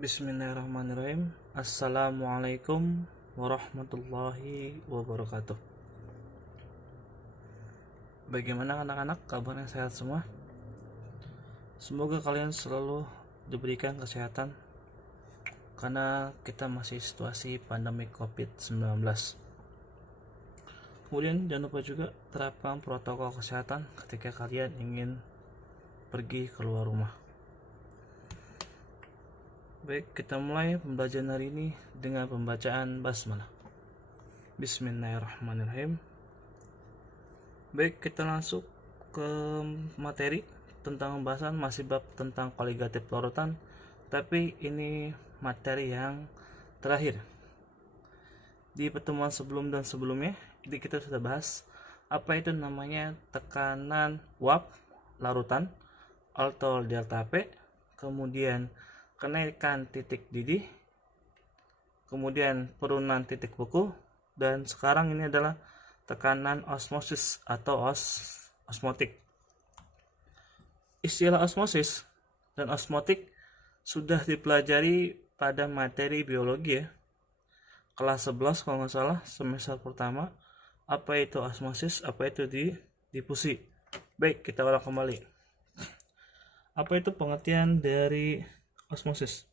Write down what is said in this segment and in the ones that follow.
Bismillahirrahmanirrahim. Assalamualaikum warahmatullahi wabarakatuh. Bagaimana anak-anak, kabarnya sehat semua? Semoga kalian selalu diberikan kesehatan karena kita masih situasi pandemi COVID-19. Kemudian jangan lupa juga terapkan protokol kesehatan ketika kalian ingin pergi keluar rumah. Baik, kita mulai pembelajaran hari ini dengan pembacaan basmalah. Bismillahirrahmanirrahim. Baik, kita langsung ke materi tentang pembahasan masih bab tentang koligatif larutan, tapi ini materi yang terakhir. Di pertemuan sebelum dan sebelumnya, jadi kita sudah bahas apa itu namanya tekanan uap larutan atau delta P, kemudian kenaikan titik didih, kemudian penurunan titik beku, dan sekarang ini adalah tekanan osmosis atau osmotik. Istilah osmosis dan osmotik sudah dipelajari pada materi biologi ya, kelas 11 kalau nggak salah, semester pertama. Apa itu osmosis, apa itu difusi. Baik, kita ulang kembali. Apa itu pengertian dari osmosis?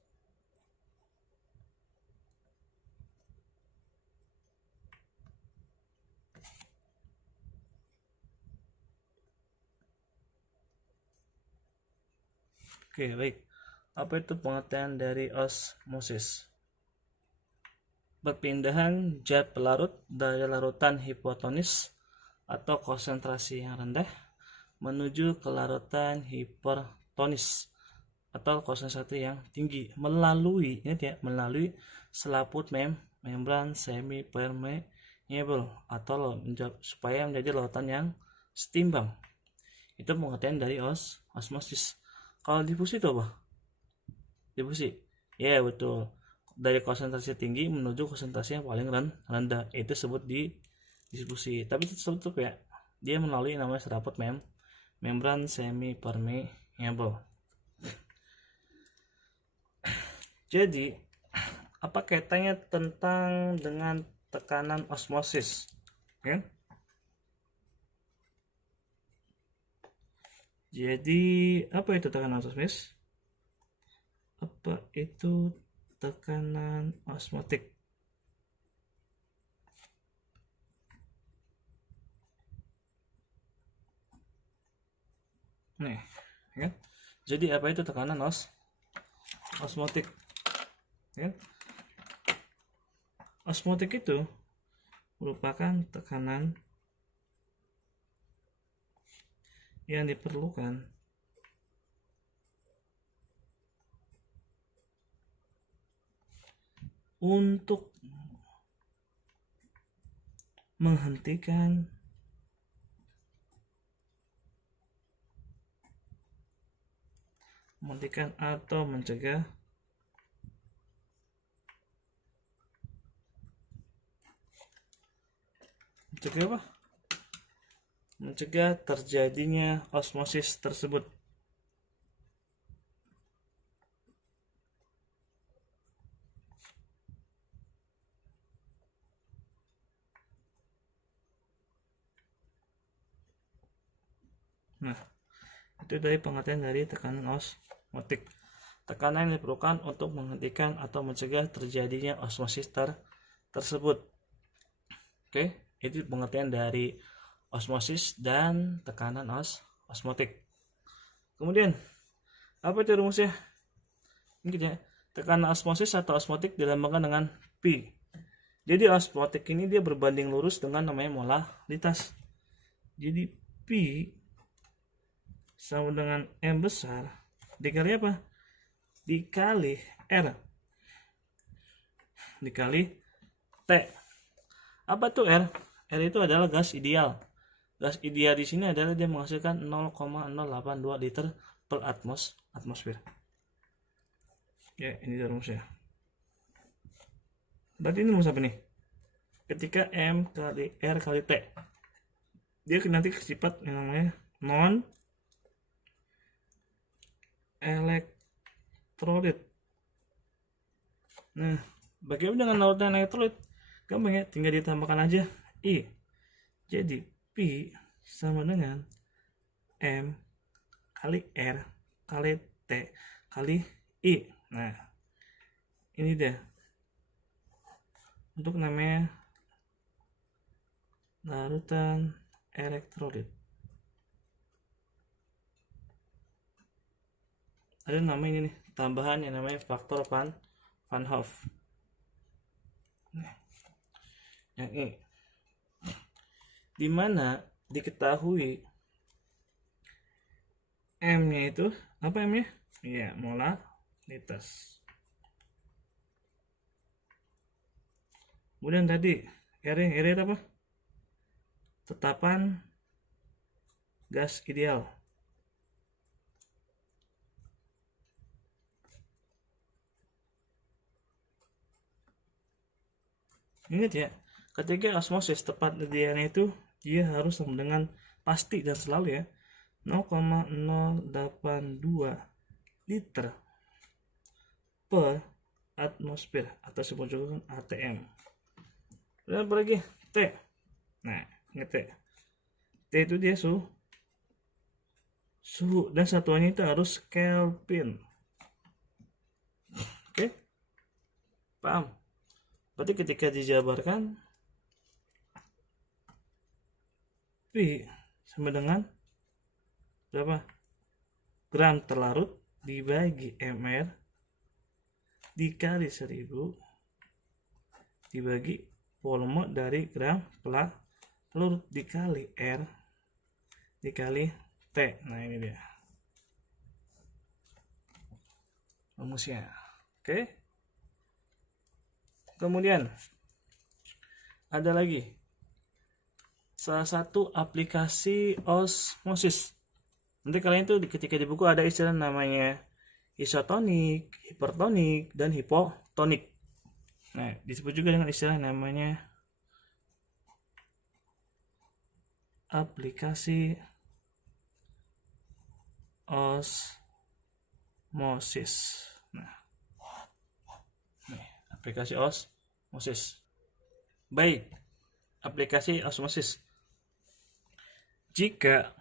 Oke, baik. Apa itu pengertian dari osmosis? Perpindahan zat pelarut dari larutan hipotonis atau konsentrasi yang rendah menuju ke larutan hipertonis atau konsentrasi yang tinggi melalui selaput membran semi permeable atau supaya menjadi lautan yang setimbang. Itu pengertian dari osmosis. Kalau difusi itu apa? Difusi, ya betul, dari konsentrasi tinggi menuju konsentrasi yang paling rendah, itu disebut difusi. Tapi tetap ya, dia melalui namanya selaput membran semi permeable. Jadi, apa kaitannya tentang dengan tekanan osmosis? Ya? Jadi, apa itu tekanan osmosis? Apa itu tekanan osmotik? Nih, ya. Jadi apa itu tekanan osmotik? Ya. Osmotik itu merupakan tekanan yang diperlukan untuk menghentikan atau mencegah apa? Mencegah terjadinya osmosis tersebut. Nah, itu dari pengertian dari tekanan osmotik. Tekanan yang diperlukan untuk menghentikan atau mencegah terjadinya osmosis tersebut. Oke, itu pengertian dari osmosis dan tekanan osmotik. Kemudian, apa itu rumusnya? Ini ya, tekanan osmosis atau osmotik dilambangkan dengan P. Jadi osmotik ini dia berbanding lurus dengan namanya molaritas. Jadi P sama dengan M besar dikali apa? Dikali R dikali T. Apa tuh R? R itu adalah gas ideal. Gas ideal di sini adalah dia menghasilkan 0,082 liter per atmosfer. Ya, ini rumusnya. Berarti ini rumus apa nih? Ketika M kali R kali T, dia nanti sifat yang namanya non elektrolit Nah, bagaimana dengan larutan elektrolit? Gampang ya, tinggal ditambahkan aja I. Jadi P sama dengan M kali R kali T kali I. Nah, ini dia untuk namanya larutan elektrolit. Ada nama ini nih, tambahan yang namanya faktor Van Hoff. Yang ini, dimana diketahui M-nya itu apa M-nya? Iya, molaritas. Kemudian tadi R itu apa? Tetapan gas ideal. Ingat ya, ketika osmosis tepat idealnya itu dia harus sama dengan pasti dan selalu ya 0,082 liter per atmosfer atau disebut juga ATM. Dan apa lagi? T. Nah, ingat T. T itu dia suhu dan satuannya itu harus Kelvin. Oke? Paham? Berarti ketika dijabarkan P sama dengan berapa? Gram terlarut dibagi mR dikali 1000 dibagi volume dari gram pelarut dikali R dikali T. Nah, ini dia rumusnya. Oke? Kemudian ada lagi salah satu aplikasi osmosis. Nanti kalian itu ketika di buku ada istilah namanya isotonik, hipertonik, dan hipotonik. Nah, disebut juga dengan istilah namanya aplikasi osmosis. Aplikasi osmosis. Baik, aplikasi osmosis. Jika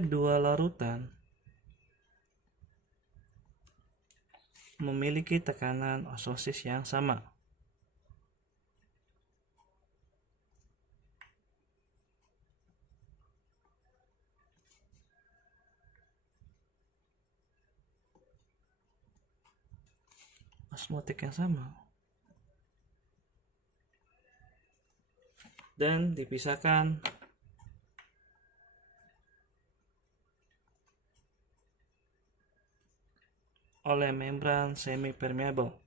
dua larutan memiliki tekanan osmosis yang sama, osmotik yang sama, dan dipisahkan oleh membran semi permeable.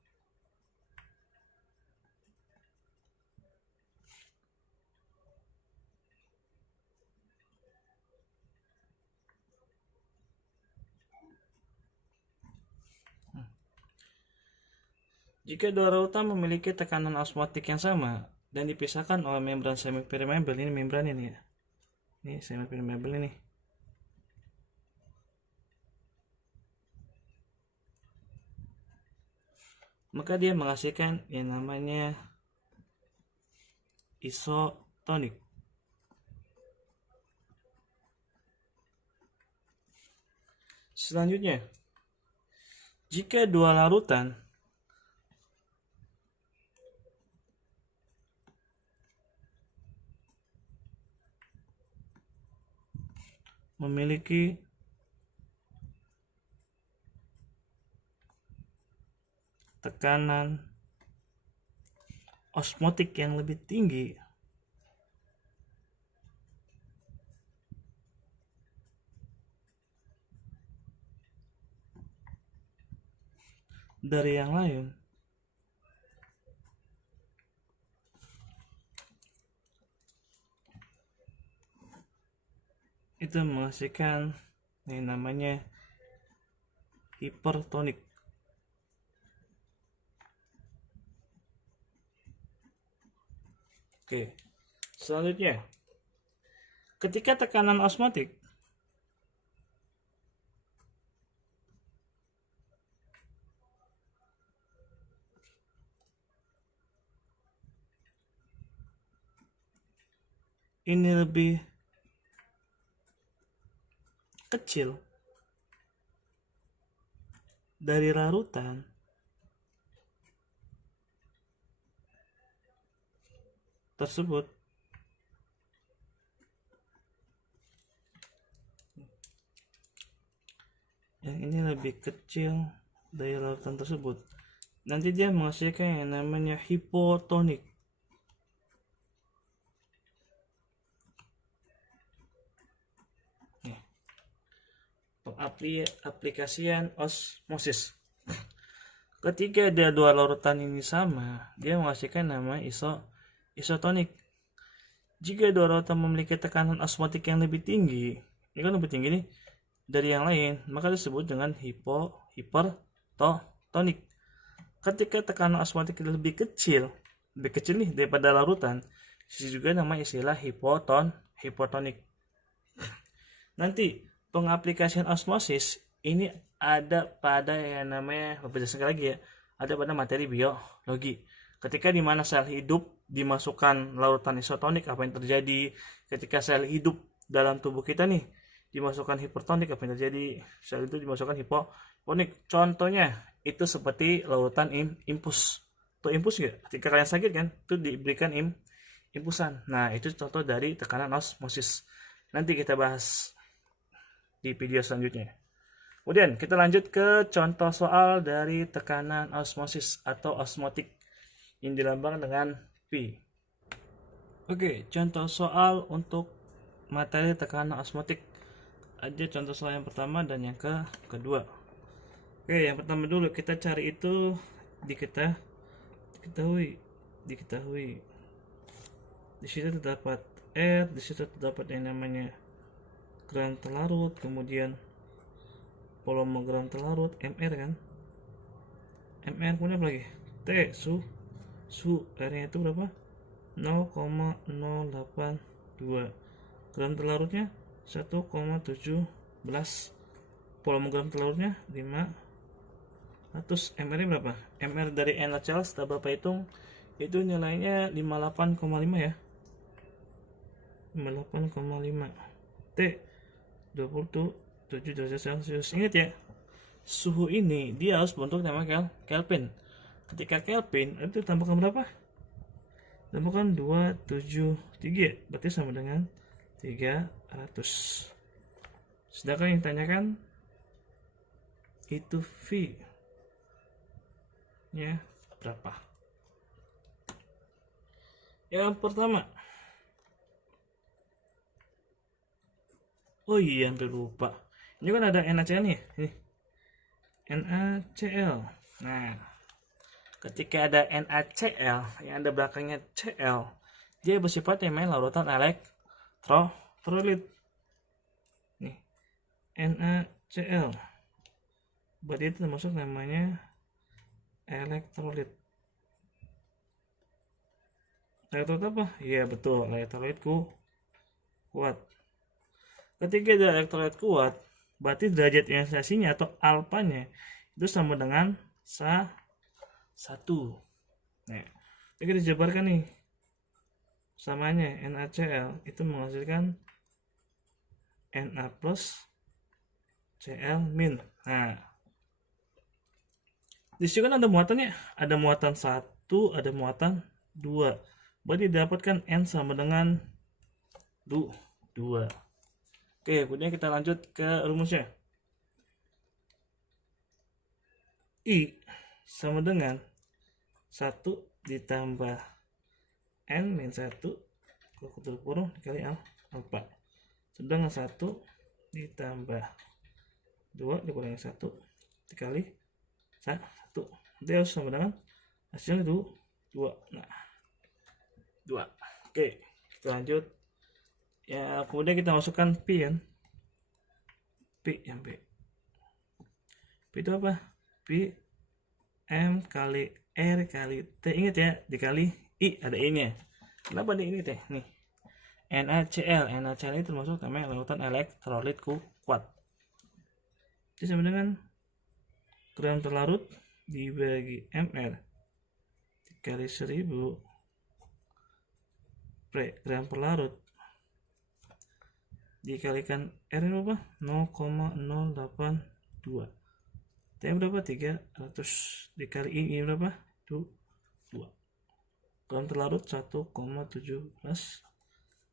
Jika dua larutan memiliki tekanan osmotik yang sama dan dipisahkan oleh membran semi permeable, ini membran ini ya. Ini semi permeable ini. Maka dia menghasilkan yang namanya isotonik. Selanjutnya, jika dua larutan memiliki tekanan osmotik yang lebih tinggi dari yang lain, itu menghasilkan yang namanya hipertonik. Oke, selanjutnya, ketika tekanan osmotik ini lebih kecil dari larutan tersebut, yang ini lebih kecil dari larutan tersebut, nanti dia menghasilkan yang namanya hipotonik. Aplikasian osmosis. Ketika ada dua larutan ini sama, dia menghasilkan nama isotonik. Jika dua larutan memiliki tekanan osmotik yang lebih tinggi, ini kan lebih tinggi nih dari yang lain, maka disebut dengan hipertonik. Ketika tekanan osmotik lebih kecil nih daripada larutan, juga nama istilah hipotonik. Nanti pengaplikasian osmosis ini ada pada yang namanya, lebih sekali lagi ya, ada pada materi biologi. Ketika dimana sel hidup dimasukkan larutan isotonik, apa yang terjadi? Ketika sel hidup dalam tubuh kita nih dimasukkan hipertonik, apa yang terjadi? Sel itu dimasukkan hipotonik. Contohnya itu seperti larutan impus. Tuh impus ya, ketika kalian sakit kan, itu diberikan impusan. Nah, itu contoh dari tekanan osmosis. Nanti kita bahas di video selanjutnya. Kemudian kita lanjut ke contoh soal dari tekanan osmosis atau osmotik yang dilambangkan dengan P. Oke, contoh soal untuk materi tekanan osmotik. Ada contoh soal yang pertama dan yang kedua. Oke, yang pertama dulu kita cari itu diketahui. Di situ terdapat R, di situ terdapat yang namanya gram terlarut, kemudian volume gram terlarut mr kan, mr, kemudian apa lagi, T, su R nya itu berapa, 0,082, gram terlarutnya 1,17, volume gram terlarutnya 500, mr nya berapa, mr dari NaCl setelah Bapak hitung itu nilainya 58,5 ya, 58,5, T 27 derajat Celcius. Ingat ya, suhu ini dia harus bentuk nama Kelvin. Ketika Kelvin itu tambahkan berapa? Tambahkan 273, berarti sama dengan 300. Sedangkan yang ditanyakan itu V nya berapa? Yang pertama, oh iya, hampir lupa. Ini kan ada NaCl nih. Ini NaCl. Nah, ketika ada NaCl yang ada belakangnya Cl, dia bersifat yang main larutan elektrolit. Nih, NaCl. Berarti itu termasuk namanya elektrolit. Elektrolit apa? Iya betul, elektrolit kuat. Ketika ada elektrolit kuat, berarti derajat ionisasinya atau alfanya itu sama dengan 1. Nah, kita jabarkan nih samanya NaCl itu menghasilkan Na plus Cl min. Nah, di sini kan ada muatannya, ada muatan 1, ada muatan 2. Berarti didapatkan N sama dengan 2. Oke, kemudian kita lanjut ke rumusnya. I sama dengan 1 ditambah N min 1 tutup kurung dikali alfa. Sedangkan 1 ditambah 2 dikurangi 1 dikali 1. Dia harus sama dengan hasilnya 2. Nah, 2. Oke, kita lanjut. Ya, kemudian kita masukkan P kan. P itu apa? P M kali R kali T. Ingat ya, dikali I, ada I nya. Kenapa ada ini teh? Nih, NaCl ini termasuk namanya larutan elektrolit kuat. Itu sama dengan gram terlarut dibagi mr dikali 1000 per gram per larut dikalikan R berapa? 0,082. T berapa? 300 dikali I berapa? 2. Garam terlarut 1,17.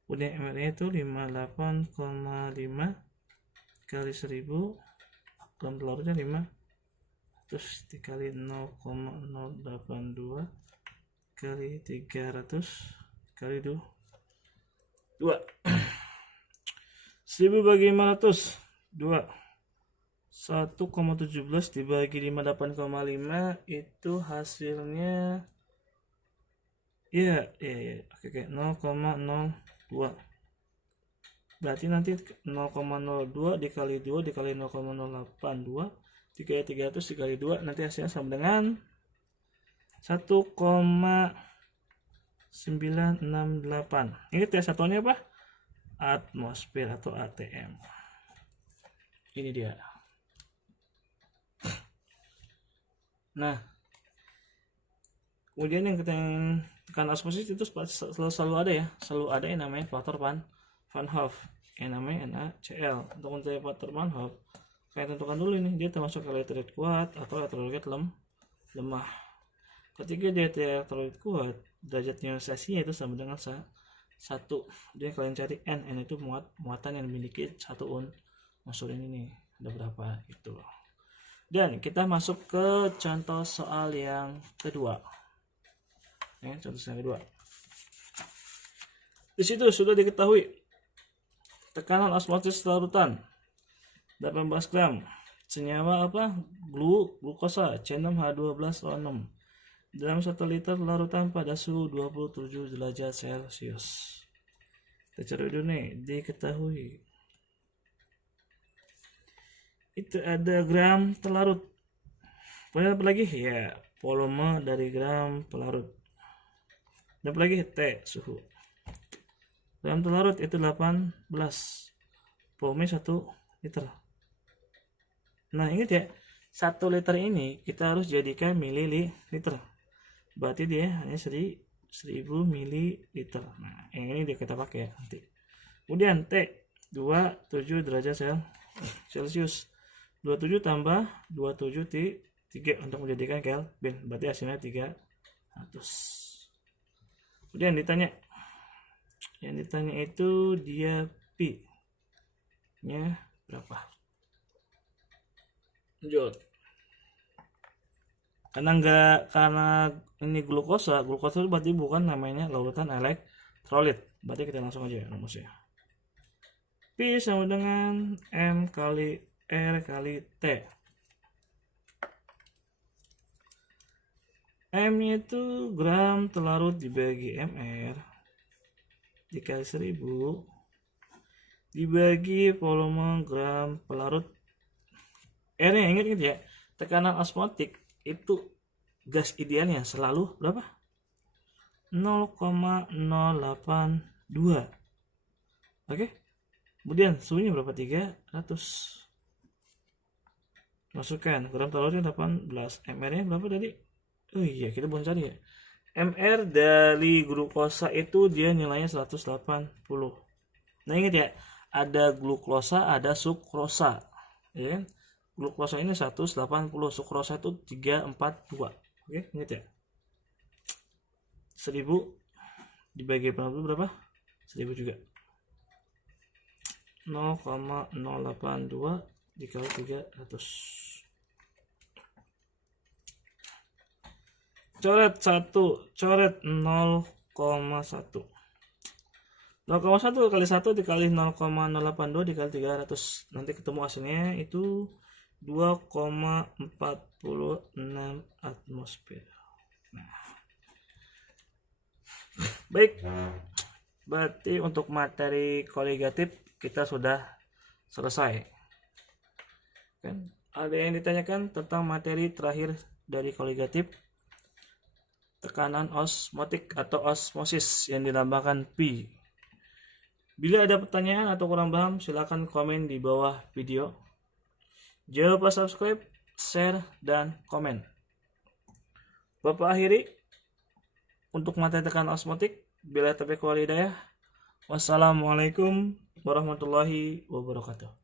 Kemudian MR itu 58,5 kali 1000. Garam terlarutnya 5. Terus dikali 0,082 kali 300 kali 2. 1000 bagi 500 2. 1,17 dibagi 58,5 itu hasilnya oke 0,02. Berarti nanti 0,02 dikali 2 dikali 0,082 dikali 300 dikali 2 nanti hasilnya sama dengan 1,968. Ini T satuannya apa? Atmosfer atau ATM. Ini dia. Nah, kemudian yang kita tekan osmosis itu selalu ada ya, selalu ada yang namanya faktor Van Hoff, yang namanya NaCl. Untuk mencari faktor Van Hoff, saya tentukan dulu ini dia termasuk elektrolit kuat atau elektrolit lemah. Ketika dia elektrolit kuat, derajat ionisasinya itu sama dengan 1. Jadi kalian cari N itu muatan yang memiliki 1 unsur ini ada berapa itu. Dan kita masuk ke contoh soal yang kedua. Contoh yang kedua. Di situ sudah diketahui tekanan osmosis larutan 18 gram. Senyawa apa? Glukosa C6H12O6 dalam 1 liter larutan pada suhu 27 derajat Celcius. Kita cari dulu nih, diketahui itu ada gram terlarut. Kemudian apa lagi? Ya, volume dari gram pelarut. Dan apa lagi? T, suhu. Gram terlarut itu 18. Volume 1 liter. Nah, ingat ya, 1 liter ini kita harus jadikan mililiter. Berarti dia hanya 1000 mililiter. Nah, yang ini dia kita pakai nanti. Kemudian T 27 derajat Celcius. 27 tambah 27 3 untuk menjadikan Kelvin. Berarti hasilnya 300. Kemudian ditanya. Yang ditanya itu dia pi nya berapa? Lanjut. Karena ini glukosa itu berarti bukan namanya larutan elektrolit. Berarti kita langsung aja rumusnya. Pi sama dengan M kali R kali T. M itu gram terlarut dibagi MR dikali 1000 dibagi volume gram pelarut. R nya ingat ya, tekanan osmotik itu gas idealnya selalu berapa? 0,082. Oke. Kemudian suhunya berapa? 300. Masukkan gram telurnya 18. MR nya berapa tadi? Oh iya, kita belum cari ya. MR dari glukosa itu dia nilainya 180. Nah ingat ya, ada glukosa, ada sukrosa. Ya kan? Glukosa ini 180, sukrosa itu 342. Oke, ingat ya. 1000 dibagi berapa? 1000 juga. 0,082 dikali 300. Coret 1, coret 0,1. 0,1 kali 1 dikali 0,082 dikali 300. Nanti ketemu hasilnya itu 2,46 atmosfer. Nah. Baik. Berarti untuk materi koligatif kita sudah selesai. Kan ada yang ditanyakan tentang materi terakhir dari koligatif, tekanan osmotik atau osmosis yang dilambangkan Pi. Bila ada pertanyaan atau kurang paham, silakan komen di bawah video. Jangan lupa subscribe, share, dan komen. Bapak akhiri untuk materi tekanan osmotik. Bila taufiq wal hidayah. Wassalamualaikum warahmatullahi wabarakatuh.